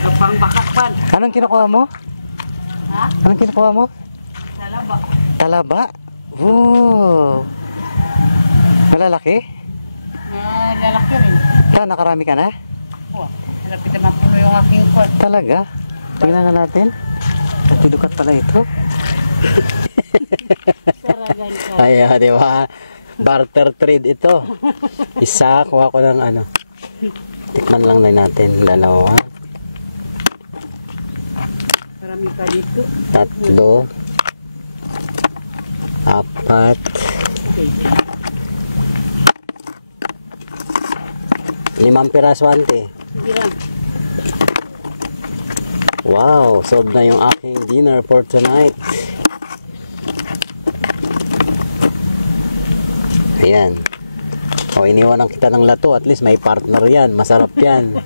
Kapang bakakpan. Anong kinukuha mo? Ha? Anong kinukuha mo? Talaba. Talaba? Oo. Malalaki? Lalaki rin. Nakarami ka na? Oh, malapit naman puno yung aking kot. Talaga? Tingnan na natin. Nagtidukat pala ito. Saragan ka. Ay, di ba? Barter trade ito. Isa, kuha ko ng ano. Tikman lang na natin. Dalawa. Marami pa dito. Tatlo. Apat. Okay. 5 piraso ante. Sige lang. Wow, solved na yung aking dinner for tonight. Ayan. O, iniwanan kita ng lato. At least may partner yan. Masarap yan.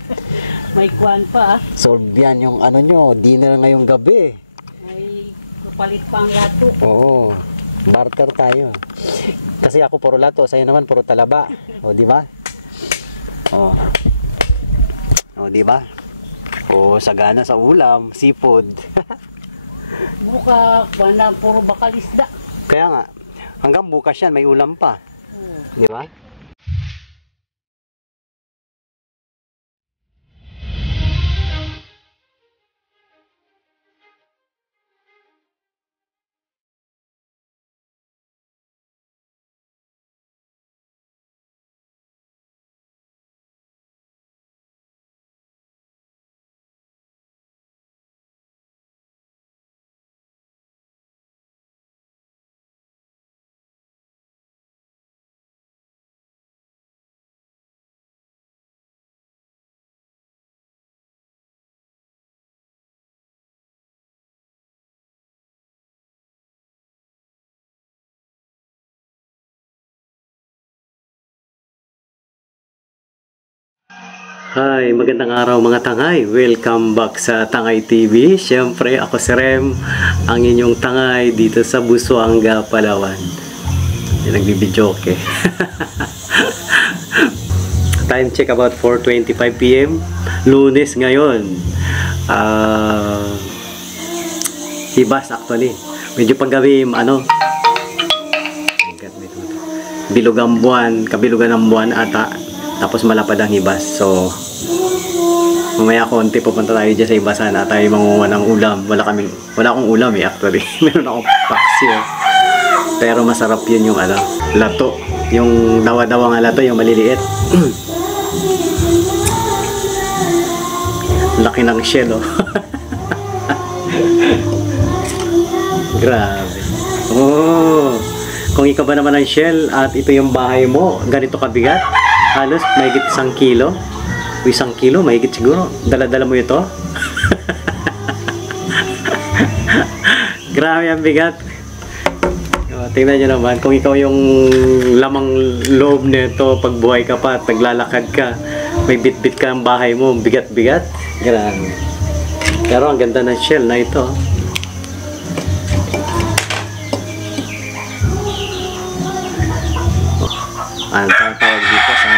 May kuwan pa ah. Solved yan yung ano nyo, dinner ngayong gabi. May kapalit pang lato. Oo. Barter tayo. Kasi ako puro lato, sa'yo naman puro talaba. O, di ba? O. O, di ba? O, sagana sa ulam, seafood. Buka, banda puro bakal isda. Kaya nga, hanggang bukas yan, may ulam pa. Di ba? Hi, magandang araw mga tangay. Welcome back sa Tangay TV. Siyempre, ako si Rem, ang inyong tangay dito sa Busuanga, Palawan. Nagbibidyoke. Time check about 4:25 PM. Lunes ngayon. Hibas actually. Medyo paggabi, bilugan buwan, kabilugan ng buwan ata. Tapos malapad ang hibas. So, mamaya konti pupunta tayo dyan sa hibasan at tayo mangunguha ng ulam. Wala akong ulam actually. Meron akong paksiw. Pero masarap yun yung lato. Yung dawa-dawa nga lato, yung maliliit. Laki ng shell, oh. Grabe. Oh, kung ikaw ba naman ang shell at ito yung bahay mo, ganito kabigat, halos mahigit 1 kilo. 1 kilo, mahigit siguro. Dala-dala mo ito. Grabe ang bigat. Tingnan nyo naman, kung ikaw yung lamang loob nito, pag buhay ka pa, naglalakad ka, may bit-bit ka ang bahay mo, bigat-bigat. Grabe. Pero ang ganda ng shell na ito. Ang tawag dito sa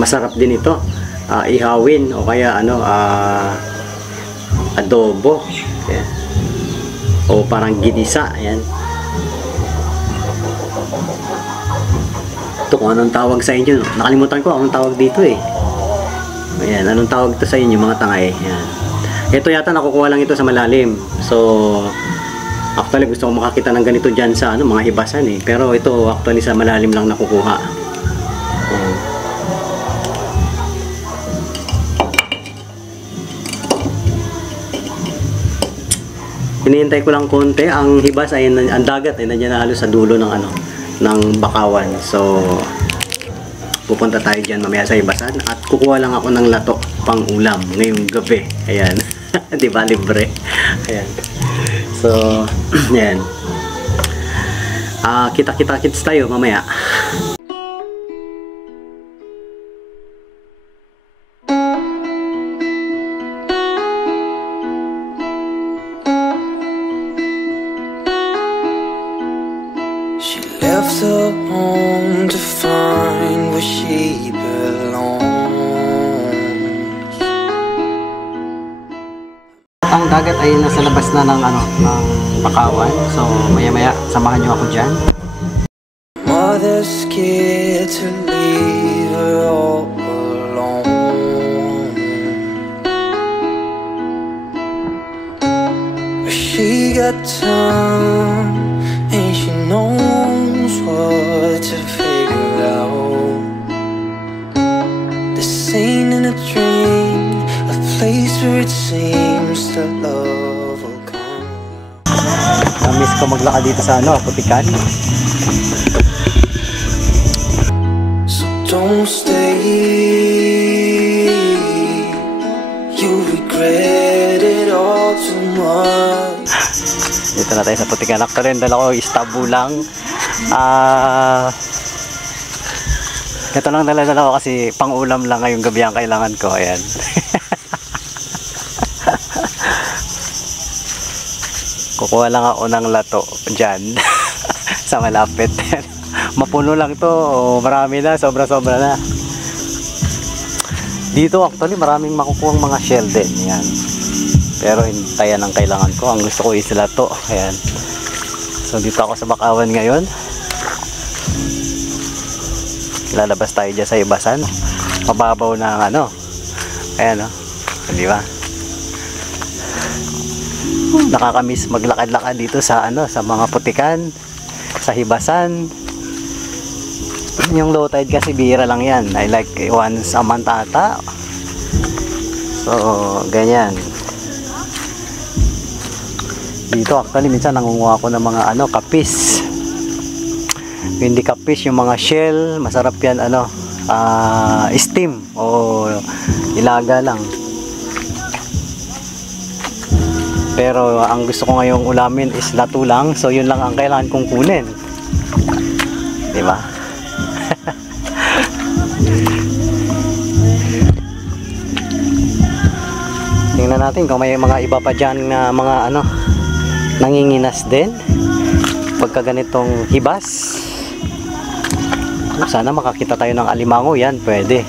masarap din ito. Ihawin o kaya adobo. Ayan. O parang ginisa. Ayan. Ito kung anong tawag sa inyo. Nakalimutan ko anong tawag dito eh. Ayan, anong tawag ito sa inyo mga tangay. Ayan. Ito yata nakukuha lang ito sa malalim. So, actually gusto ko makakita ng ganito dyan sa mga hibasan eh. Pero ito actually sa malalim lang nakukuha. Ayan. Hinihintay ko lang konti. Ang hibas ay ang dagat ay nandiyan na halos sa dulo ng ng bakawan. So pupunta tayo diyan mamaya sa hibasan at kukuha lang ako ng lato pang ulam ngayong gabi. Ayan. 'Di ba libre? Ayan. So, ayan. Kita-kits tayo mamaya. She left her home to find where she belongs. Ang dagat ay nasa labas na ng ng Bakawan. So maya-maya samahan niyo ako diyan. Mother's scared to leave her all alone. She got time and she knows what to figure out. This ain't in a dream, a place where it seems that love will come. Na-miss ko maglakad dito sa Putikan. So don't stay, you regret it all too much. Dito na tayo sa Putikan. Actually, yung dala ko istabo lang. Ito lang dala ko kasi pang-ulam lang ngayong gabi ang kailangan ko. Ayan. Kukuha lang ako ng lato dyan. Sa malapit. Mapuno lang to. Marami na. Sobra-sobra na. Dito actually maraming makukuhang mga shell din. Ayan. Pero hintayan ang kailangan ko. Ang gusto ko is lato. Ayan. So dito ako sa Bakawan ngayon. Lalabas tayo dyan sa Ibasan. Mababaw ng ayan di ba? Nakakamiss maglakad-lakad dito sa sa mga Putikan, sa Hibasan. Yung low tide kasi bihira lang yan. I like once a month ata. So ganyan. Dito actually minsan nangunguha ako ng mga kapis. Hindi kapis, yung mga shell, masarap yan steam o ilaga lang. Pero ang gusto ko ngayong ulamin is lato lang, so yun lang ang kailangan kong kunin. Di ba? Tingnan natin kung may mga iba pa dyan na mga nanginginas din pagka ganitong hibas. Sana makakita tayo ng alimango. Yan, pwede.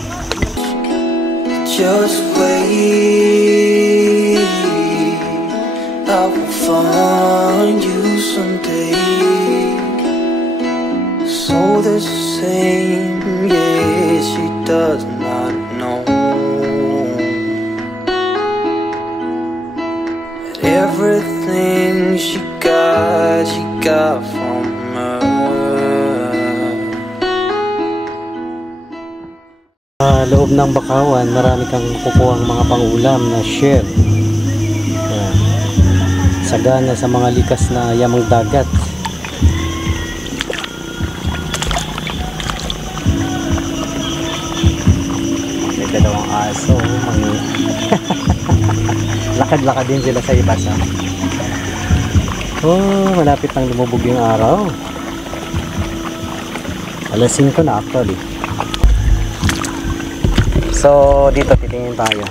Just wait, I will find you someday. So the same, yeah, she does not know that everything she got from her. Loob ng Bakawan, marami kang kukuhang mga pangulam na shell. Ayan. Sagana sa mga likas na yamang dagat. May dalawang aso. Lakad-lakad din sila sa Ibasan. Malapit nang lumubog yung araw. Alas 5 na actually. So dito titingin tayo.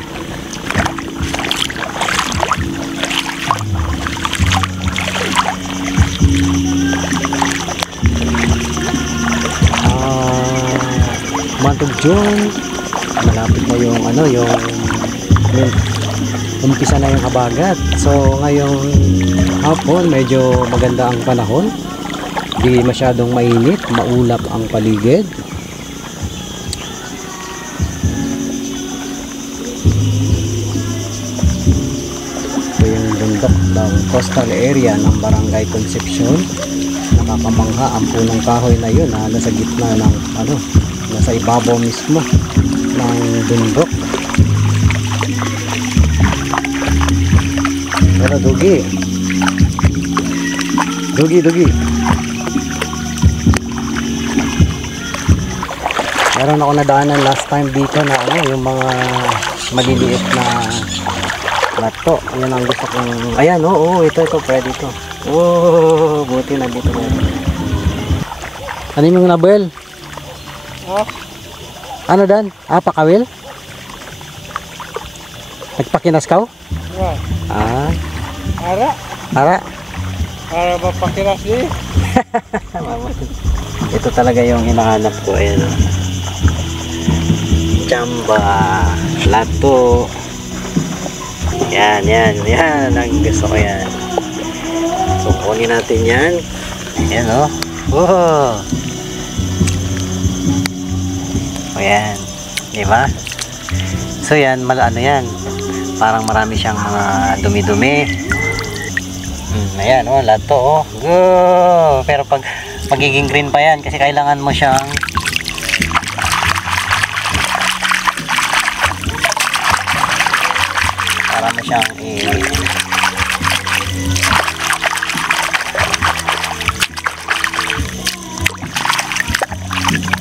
Month of June, malapit na yung umpisa na yung habagat. So ngayong hapon medyo maganda ang panahon. Di masyadong mainit, maulap ang paligid. Ng coastal area ng Barangay Concepcion. Nakakamangha ang punong kahoy na yun nasa gitna ng nasa ibabaw mismo ng bundok. Pero dugi meron ako nadaanan last time dito na yung mga maliliit na lato. Yan ang gusto kong. Ayan, ito pwede ito. Buti na. Ano yung nabel? Ano dan? Pakawil? Nagpakinaskaw? Ara ba pakinas eh? Ito talaga yung hinahanap ko. Ayan Chamba, lato. Yan, yan, yan. Ang gusto ko yan. So, kunin natin yan. Yan, oh. Wow. O, yan. Diba? So, yan. Ano yan. Parang marami siyang mga dumi-dumi. Ayan, oh. Lahat to, oh. Go! Pero pag magiging green pa yan kasi kailangan mo siyang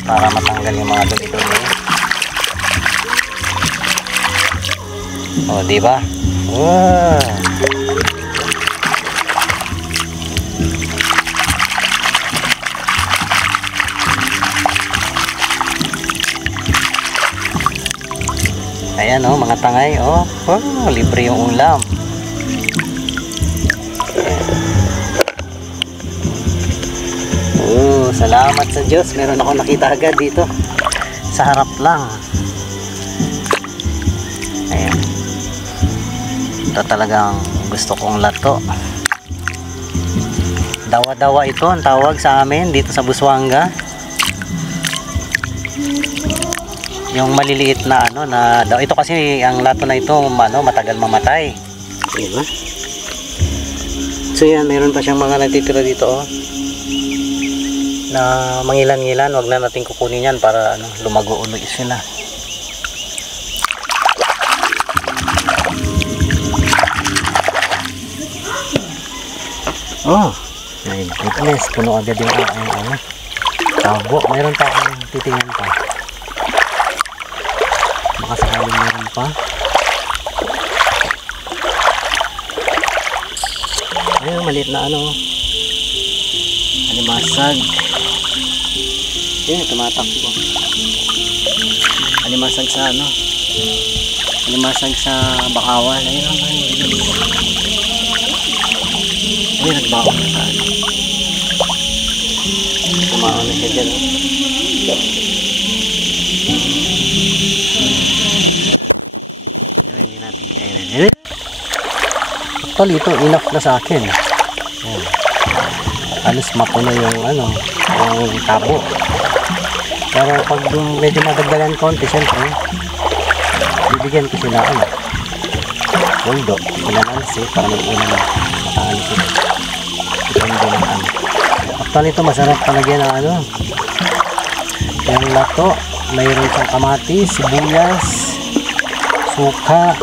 para matanggal yung mga dumi-dumi. Oh, di ba? Wow. Ayan, oh, mga tangay, oh. Oh, libre yung ulam. Oh, salamat sa Diyos. Meron ako nakita agad dito. Sa harap lang. Ayan. Ito talagang gusto kong lato. Dawa-dawa ito ang tawag sa amin dito sa Busuanga. Yung maliliit na ano na ito kasi ang lato na ito matagal mamatay. Diba? So yan, mayroon pa siyang mga natitira dito, oh. Na mangilan-ngilan, wag na natin kukunin yan para lumago ulit sila. Oh, ay, goodness, puno agad yung tabo. Mayroon pa akong titingnan pa. Baka sakaling meron pa. Ayun, maliit na alimasag. Ayun, tumatakbo. Alimasag sa alimasag sa bakawan. Ayun, ayun, nagbaon na sa tumaon na siya dyan. Actually, ito enough na sa akin. Ayan. Alis mapuno yung yung tabo. Pero pag medyo madagdagan konti, siyempre bibigyan ko sila buldo, pinanalsi para mag-una na mataalis ito. Depende ng Actually, ito masarap palagyan ng yung lato. Mayroon siyang kamatis, sibuyas, suka.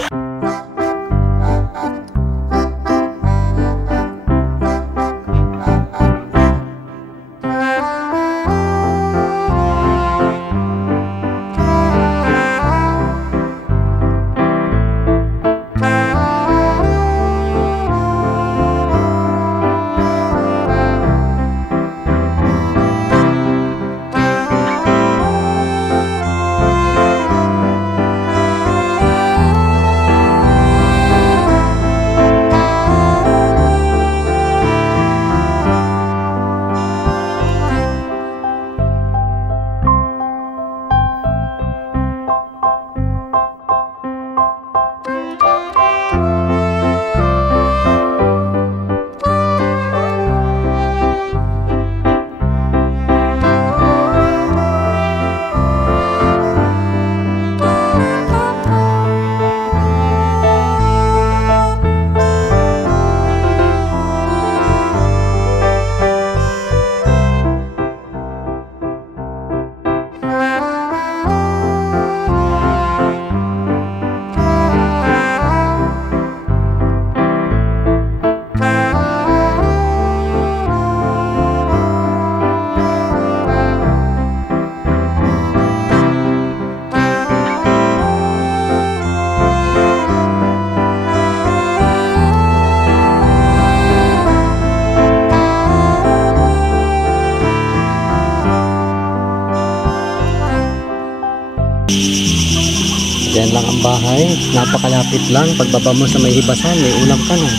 Yan lang ang bahay, napakalapit lang. Pagbaba mo sa may hibasan, may ulam ka na.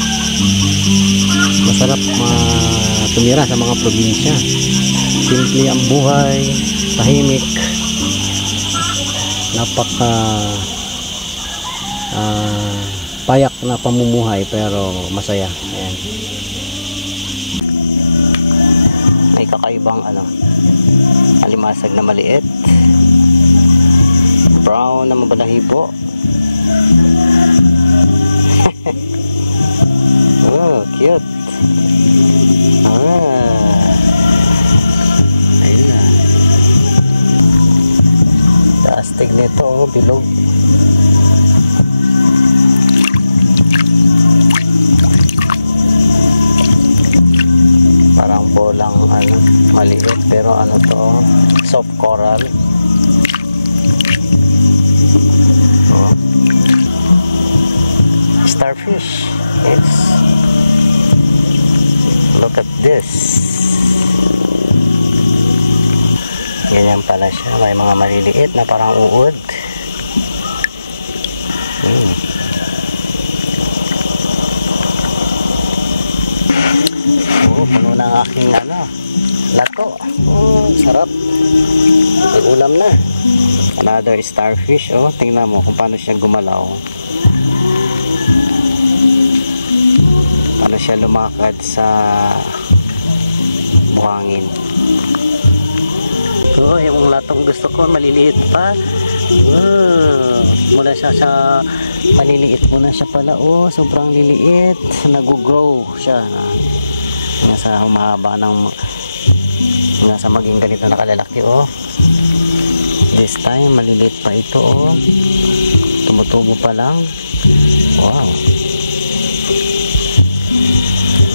Masarap tumira sa mga probinsya. Simple ang buhay, tahimik, payak na pamumuhay pero masaya. Ayan. May kakaibang alimasag na maliit, brown na mabalahibo. Oh, cute. Ayun na. Astig nito, bilog. Parang bolang maliit pero to, soft coral. Oh. Starfish. Yes. Look at this. Ganyan pala siya. May mga maliliit na parang uod. Oh, puno ng aking lato. Oh, sarap. May ulam na. Another starfish. Oh, tingnan mo kung paano siya gumalaw. Paano siya lumakad sa buhangin. Oh, yung latong gusto ko maliliit pa. Mula siya sa maliliit muna siya pala. Oh, sobrang liliit. Nag-grow siya. Sa humahaba ng sa maging ganito na kalalaki. Oh, this time maliliit pa ito. Oh, tumutubo pa lang. Wow,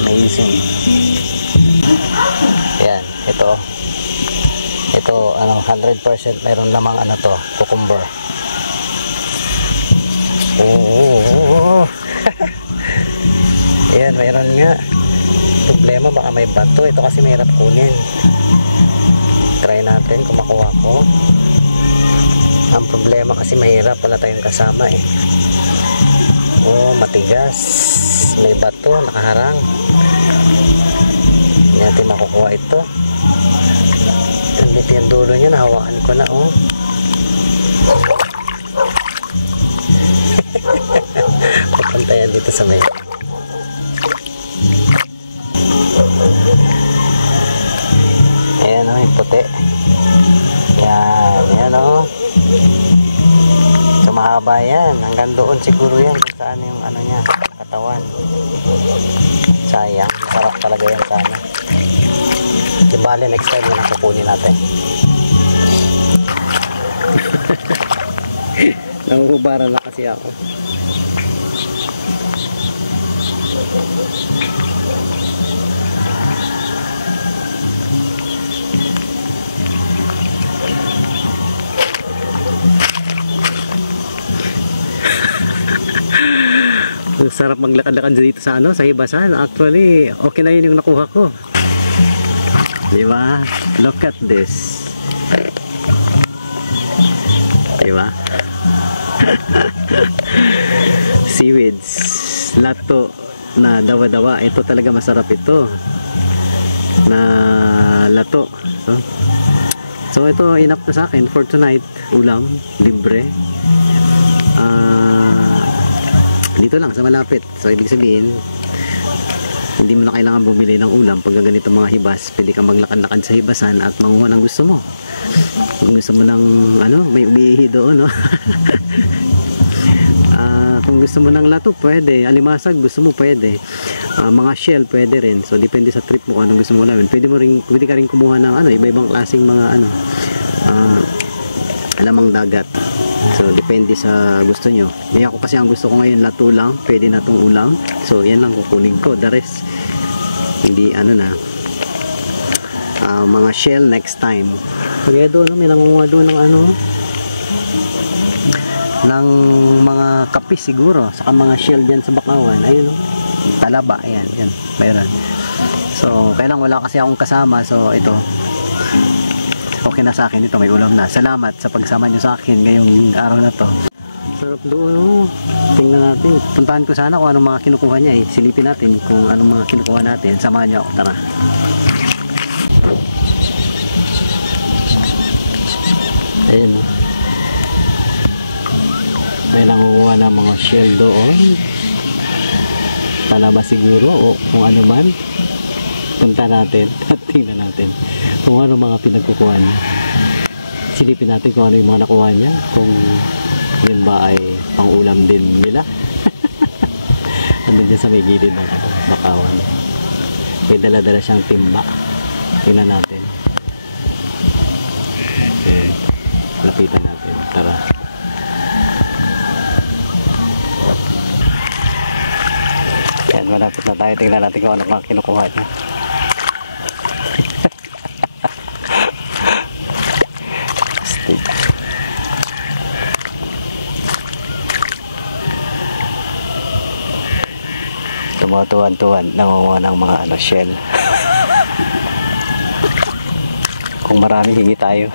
amazing. Yan, ito 100% mayroon lamang to, cucumber. Oh. Yan, mayroon nga. Problema baka may bato. Ito kasi mahirap kunin. Try natin kung makuha ko. Ang problema kasi mahirap, wala tayong kasama Oh, matigas. May bato, nakaharang. Hindi natin makukuha ito. Dito yung dulo niya, nahawakan ko na. Oh. Pupunta yan dito sa may. Ayan yung puti. Yan so mahaba yan, hanggang doon siguro yan kung saan yung niya, katawan. Sayang, sarap talaga yan sana. Di bali, next time yun ang kukunin natin. Nahuhubaran na kasi ako. Sarap maglakad-lakad dito sa sa hibasan. Actually, okay na yun yung nakuha ko. Diba? Look at this. Diba? Seaweeds. Lato na dawa-dawa. Ito talaga masarap ito. Na lato. So ito enough na sa akin for tonight. Ulam, libre. Dito lang sa malapit. So ibig sabihin, hindi mo na kailangan bumili ng ulam pag ganito mga hibas. Pwede kang maglakad-lakad sa hibasan at manguha ng gusto mo. Kung gusto mo ng may umiihi doon, no? Kung gusto mo ng lato, pwede. Alimasag, gusto mo, pwede. Mga shell, pwede rin. So depende sa trip mo kung anong gusto mo ulamin. Pwede ka rin kumuha ng iba-ibang klaseng mga alamang dagat. So depende sa gusto nyo. May ako kasi ang gusto ko ngayon lato lang, pwede na tong ulam. So yan lang kukunin ko. The rest hindi mga shell next time. Pag doon may nangunguha doon ng ng mga kapis siguro, saka mga shell diyan sa Bakawan. Ayun talaba, ayan, mayroon. So kailang wala kasi akong kasama, so ito okay na sa akin, ito may ulam na. Salamat sa pagsama nyo sa akin ngayong araw na to. Sarap doon. Tingnan natin, puntahan ko sana kung anong mga kinukuha niya. Silipin natin kung anong mga kinukuha natin. Samahan niyo ako, tara. Ayun, may nangukuha na mga shell doon. talaba siguro o kung ano man. Punta natin at tingnan natin kung ano mga pinagkukuha niya. Silipin natin kung ano yung mga nakuha niya, kung yun ba ay pang-ulam din nila. Andun dyan sa may gilid ng bakawan. May dala-dala siyang timba. Tingnan natin. Okay. Lapitan natin. Tara. Yan, malapit na tayo. Tingnan natin kung ano mga kinukuha niya. Stick. Tumatuwan-tuwan. Nangunguha ng mga shell. Kung marami, hingi tayo.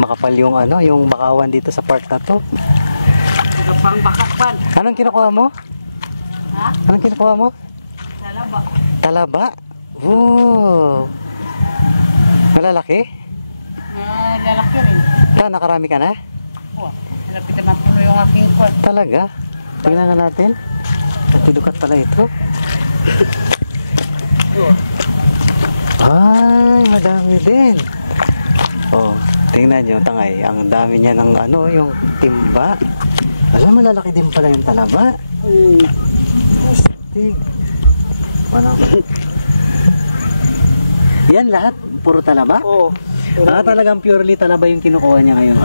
Makapal yung yung bakawan dito sa part na to. Pang bakapan. Anong kinukuha mo? Ha? Anong kinukuha mo? Talaba. Talaba? Wow! Malalaki? Lalaki rin. Nakarami ka na? Oh, malapit na mapuno yung aking kwan. Talaga? Tingnan nga natin. Natidukat pala ito. Oh. Ay, madami din. Oh, tingnan nyo, tangay. Ang dami niya ng yung timba. Alam, malalaki din pala yung talaba. Astig. Walang... Yan lahat? Puro talaba? Oo. Talagang purely talaba yung kinukuha niya ngayon,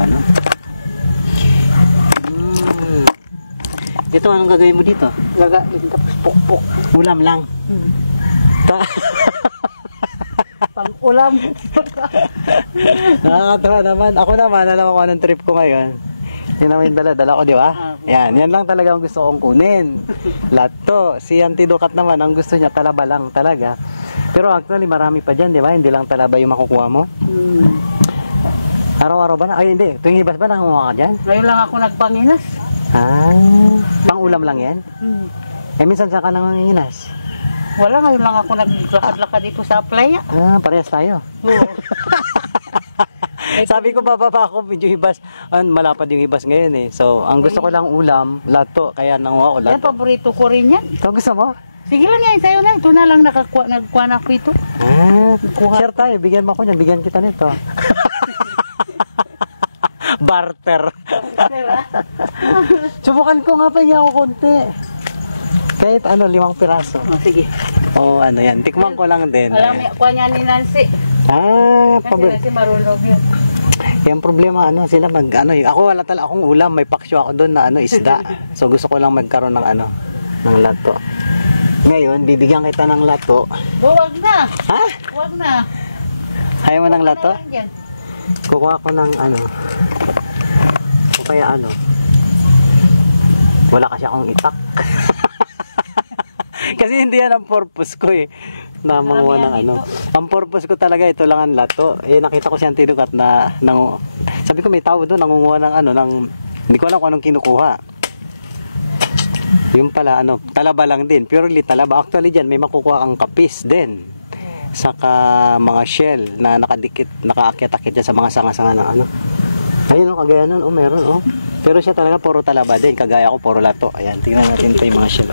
Ito, anong gagawin mo dito? Gagain tapos pukpok. Ulam lang. Pang ulam. Nakakatawa naman. Ako naman, alam ko anong trip ko ngayon. Yan naman yung dala-dala ko, di ba? Yan lang talaga ang gusto kong kunin. Lato. Si Auntie Dukat naman, ang gusto niya talaba lang talaga. Pero actually, marami pa dyan, di ba? Hindi lang talaba yung makukuha mo. Araw-araw ba na? Ay, hindi. Tuwing hibas ba nangunguha ka dyan? Ngayon lang ako nagpanginas. Pang-ulam lang yan? Minsan saan ka nangunginas? Wala, ngayon lang ako naglakad-lakad dito sa playa. Parehas tayo. Oo. Sabi ko bababa ako, medyo hibas. Malapad yung hibas ngayon eh. So, ang gusto ko lang ulam, lato. Kaya nanguha ko Yan, lato. paborito ko rin yan. Ito gusto mo? Sige lang yan, sa'yo na. Ito na lang nagkuha na ako ito. Kuha. Share tayo, bigyan mo ako niyan, bigyan kita nito. Barter. Subukan ko nga pa niya ako konti. Kahit 5 piraso. Oh, sige. Yan. Tikman ko lang din. Alam mo, kuha niya ni Nancy. Kasi Nancy marunong yun. Yung problema, sila ako wala talaga akong ulam, may paksyo ako doon na isda. So gusto ko lang magkaroon ng ng lato. Ngayon, bibigyan kita ng lato. Huwag na. Ha? Huwag na. Ayaw mo ng lato? Huwag na yan dyan. Kukuha ko ng o kaya wala kasi akong itak. Kasi hindi yan ang purpose ko eh. Na manguha ng Ang purpose ko talaga, ito lang ang lato. Nakita ko si Auntie Dukat na sabi ko may tao doon, nangunguha ng hindi ko alam kung anong kinukuha. Yung pala, talaba lang din. Purely talaba. Actually dyan, may makukuha kang kapis din. Saka mga shell na nakaakyat-akyat dyan sa mga sanga-sanga ng Ayun kagaya nun, meron Pero siya talaga puro talaba din. Kagaya ko, puro lato. Ayan, tingnan natin ito yung mga shell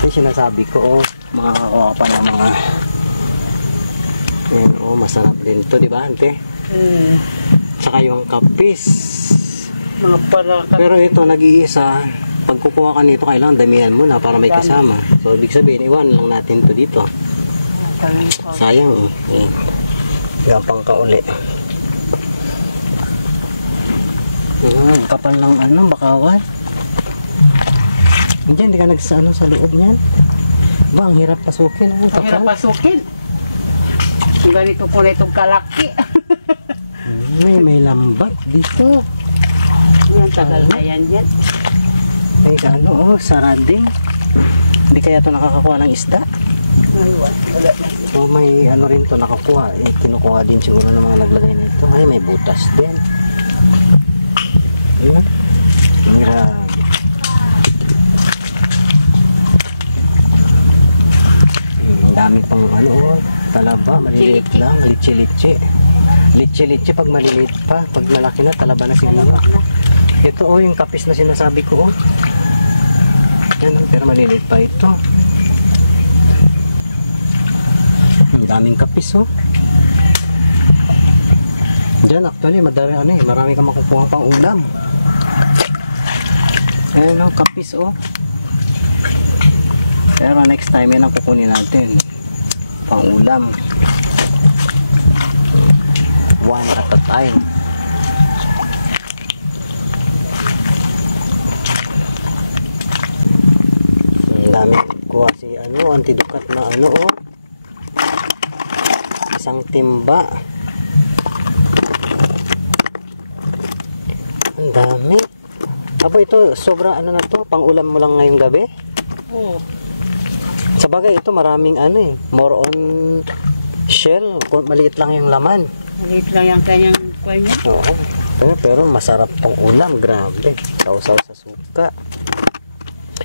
Yung sinasabi ko, makakakuha pa ng mga ayan, masarap din to, di ba, Ante? Saka yung kapis. Mga parakat. Pero ito, nag-iisa. Pag kukuha ka nito, kailangan damihan mo na para may kasama. So, ibig sabihin, iwan lang natin to dito. Sayang eh. Gapang ka uli. Kapal ng bakawan. Hindi ka nagsano sa loob niyan. Ba, ang hirap pasukin. Ang hirap pasukin. Kung ganito ko na itong kalaki. May lambat dito. Yan, tagal na yan. May sarading. Hindi kaya ito nakakakuha ng isda? Wala na. May rin to nakakuha. Kinukuha din siguro ng mga naglagay nito. Ay, may butas din. Ayun. Grabe. Ang dami pang ano, talaba, maliliit Litchi-litchi. lang, litchi-litchi. Litchi-litchi pag maliliit pa, pag malaki na, talaba na siguro. Talaba na. Ito yung kapis na sinasabi ko Yan, pero maliliit pa ito. Ang daming kapis Diyan actually, marami kang makukuha pang ulam. Ayan kapis Pero next time yan ang kukunin natin. Pang ulam. One at a time. Ang dami kuha si antidukat na isang timba. Ang dami. Aba ito, sobra na to, pang ulam mo lang ngayong gabi. Oo. Sa bagay ito maraming more on shell, maliit lang yung laman. Maliit lang yung kanyang kuha niya. Oo. Pero masarap pang ulam, grabe. Sausaw sa suka.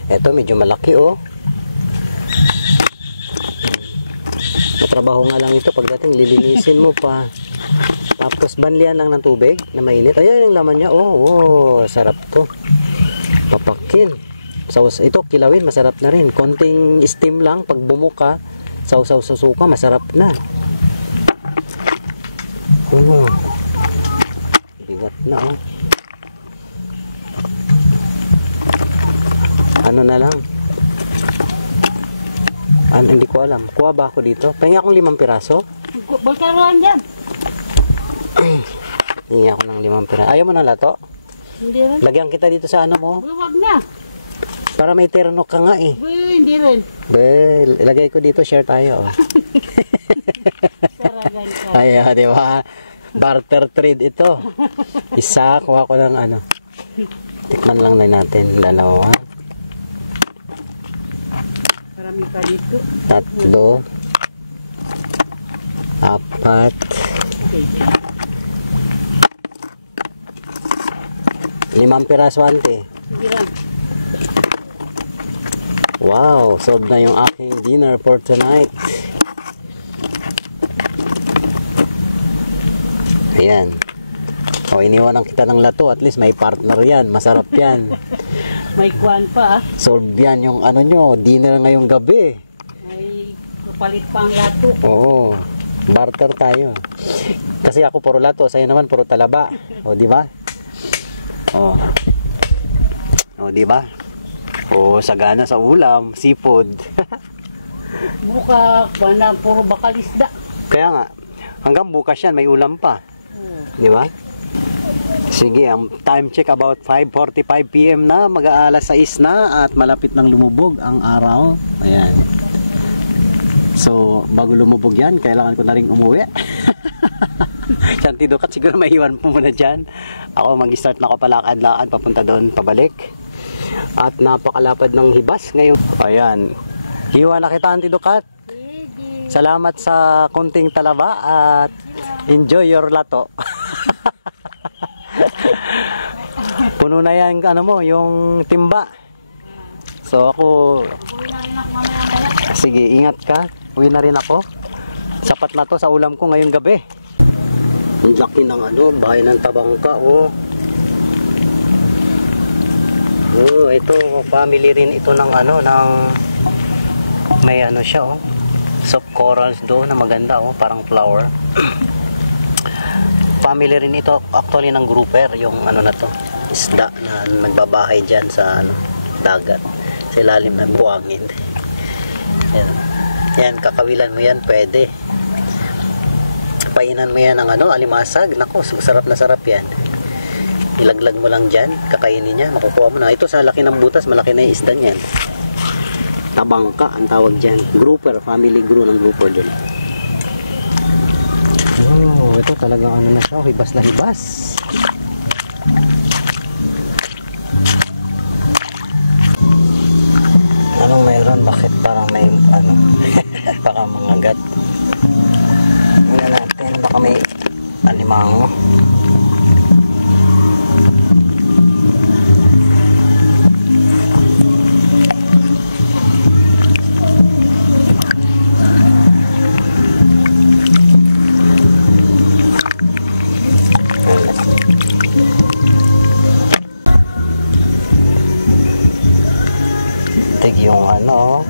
Ito medyo malaki Matrabaho nga lang ito pagdating lilinisin mo pa. Tapos banlian lang ng tubig na mainit. Ayan yung laman niya. Sarap to. Papakin. Ito kilawin, masarap na rin. Konting steam lang pag bumuka, sausaw sa suka, masarap na. Bigat na Ano na lang? Hindi ko alam. Kuha ba ako dito? Pahinga akong 5 piraso. Balkaruan dyan. Hingi ako ng 5 piraso. Ayaw mo na lato? Hindi rin. Lagyan kita dito sa ano mo. Huwag na. Para may terno ka nga Hindi rin. Ilagay ko dito, share tayo. Saragan ka. Ay, di ba? Barter trade ito. Isa, kuha ko ng tikman lang natin. 2. Marami pa dito. 3. 4. Okay. 5 piraso ante. Hindi lang. Wow, solved na yung aking dinner for tonight. Ayan. Iniwanan kita ng lato. At least may partner yan. Masarap yan. May kuwan pa Solved yan yung dinner ngayong gabi. May kapalit pang lato. Oo. Barter tayo. Kasi ako puro lato. Sa'yo naman puro talaba. Di ba? Di ba? Sagana sa ulam, seafood. Buka, kuwan puro bakal isda. Kaya nga, hanggang bukas yan, may ulam pa. Di ba? Sige, ang time check about 5:45 PM na, mag-aalas 6 na at malapit nang lumubog ang araw. Ayan. So, bago lumubog yan, kailangan ko na rin umuwi. Antidukat, siguro maiwan po muna dyan. Ako, mag-start na ako palakad-lakad, papunta doon, pabalik. At napakalapad ng hibas ngayon. Ayan. Hiwa na kita, Antidukat. Salamat sa konting talaba at enjoy your lato. Puno na yan, yung timba. So ako, sige, ingat ka. Uwi na rin ako. Sapat na to sa ulam ko ngayong gabi. Ang laki ng bahay ng Tabangka, ito, family rin ito ng may siya, soft corals doon na maganda, parang flower. Family rin ito actually ng grouper, yung na to, isda na nagbabahay dyan sa dagat, sa ilalim ng buhangin. Yan, kakawilan mo yan, pwede. Painan mo yan ng alimasag, nako, sarap na sarap yan. Ilaglag mo lang dyan, kakainin niya, makukuha mo na. Ito sa laki ng butas, malaki na yung isda niyan. Tabangka ang tawag dyan. Grouper, family brew ng grouper dyan. Ito talagang na siya, hibas na hibas. Anong mayroon? Bakit parang may baka mangagat? Tingnan natin, baka may alimango. yung ano,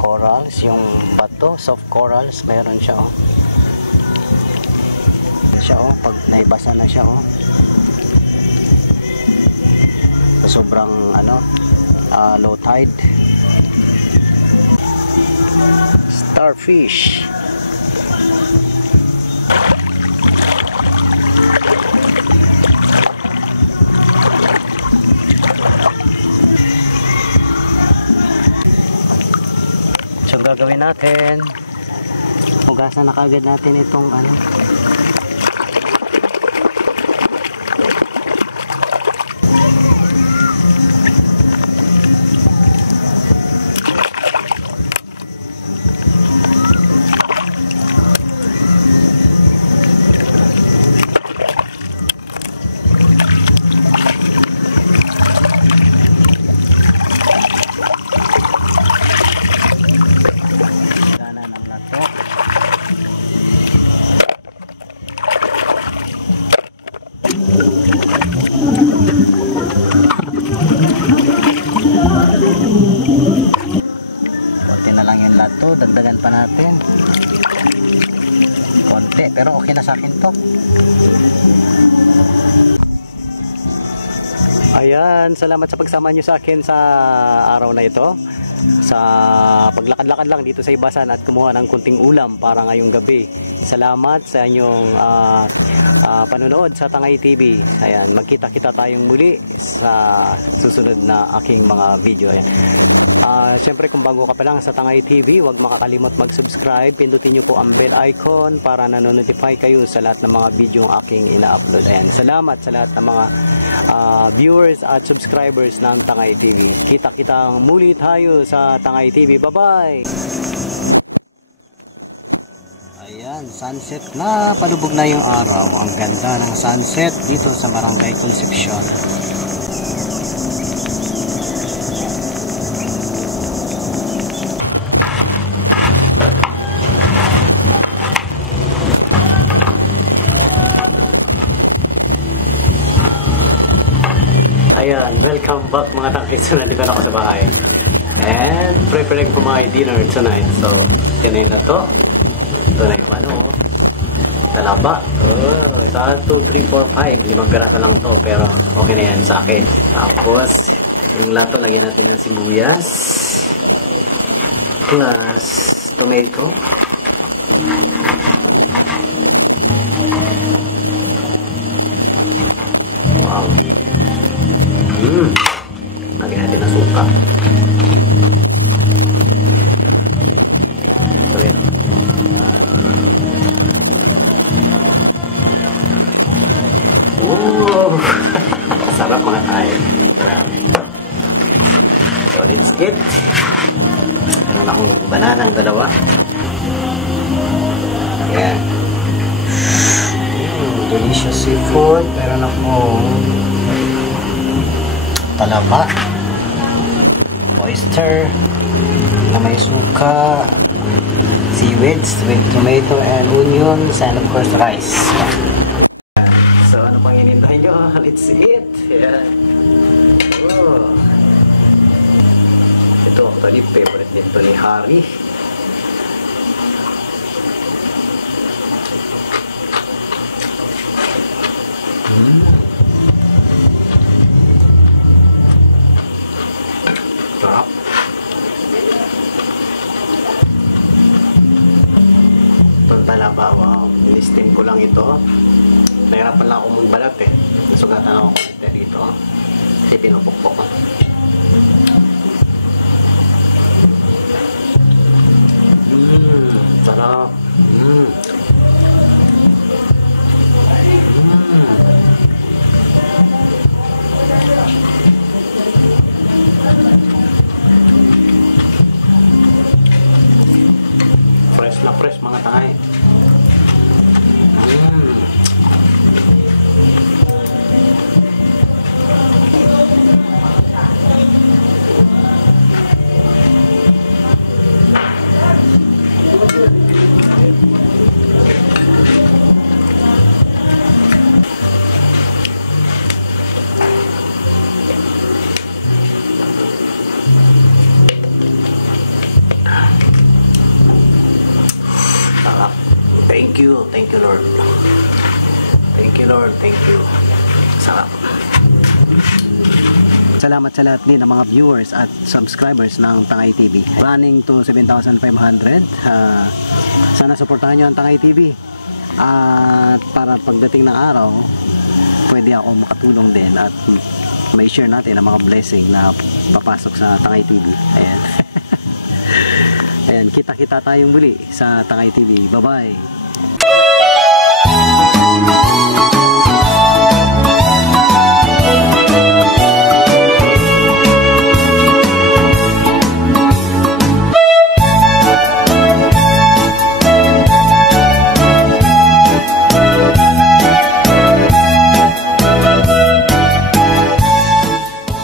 corals, yung bato, soft corals, meron siya oh. Siya oh, pag naibasa na siya oh. So, sobrang ano, low tide. Starfish. So gagawin natin, hugasan na kagad natin itong ano, konti na lang yung lato, dagdagan pa natin konti, pero okay na sa akin to. Ayan, salamat sa pagsama nyo sa akin sa araw na ito, sa paglakad-lakad lang dito sa Ibasan at kumuha ng kunting ulam para ngayong gabi. Salamat sa inyong panonood sa Tangay TV. Ayan, magkita-kita tayong muli sa susunod na aking mga video. Ayan. Siyempre kung bago ka pa lang sa Tangay TV, huwag makakalimot mag-subscribe. Pindutin nyo po ang bell icon para nanonotify kayo sa lahat ng mga video ang aking ina-upload. Ayan, salamat sa lahat ng mga viewers at subscribers ng Tangay TV. Kita-kitang muli tayo sa Tangay TV. Bye-bye! Ayan, sunset na. Palubog na yung araw. Ang ganda ng sunset dito sa Barangay Concepcion. Ayan, welcome back mga takis. Nandito na ako sa bahay. And preparing for my dinner tonight. So, tinayin na to. Ito na yung ano. Talaba. 1, 2, 3, 4, 5. 5 peraso lang to. Pero okay na yan sa akin. Tapos, yung lato na natin ng sibuyas. Plus, tomato. Hati-hati na suka. Sarap mga tayo. Biscuit. Banana ang dalawa. Ayan. Delicious seafood. Meron akong talaba, oyster, may suka, seaweeds with tomato and onions, and of course rice. So ano pang hinintay nyo? Let's eat! Yan. Oh. Ito actually favorite nito ni Harry. Sarap. Itong talaba, wow. In-steam ko lang ito. Nahirapan lang ako magbalat eh. Nasugatan ako konti dito. Kasi pinupukpok ko. Sarap. Fresh na fresh mga tangay. Thank you Lord. Thank you Lord, thank you. Sarap. Salamat sa lahat din ng mga viewers at subscribers ng Tangay TV. Running to 7,500. Sana suportahan nyo ang Tangay TV. At para pagdating ng araw, pwede ako makatulong din at may share natin ang mga blessing na papasok sa Tangay TV. Ayan. Ayan, kita-kita tayong muli sa Tangay TV. Bye-bye.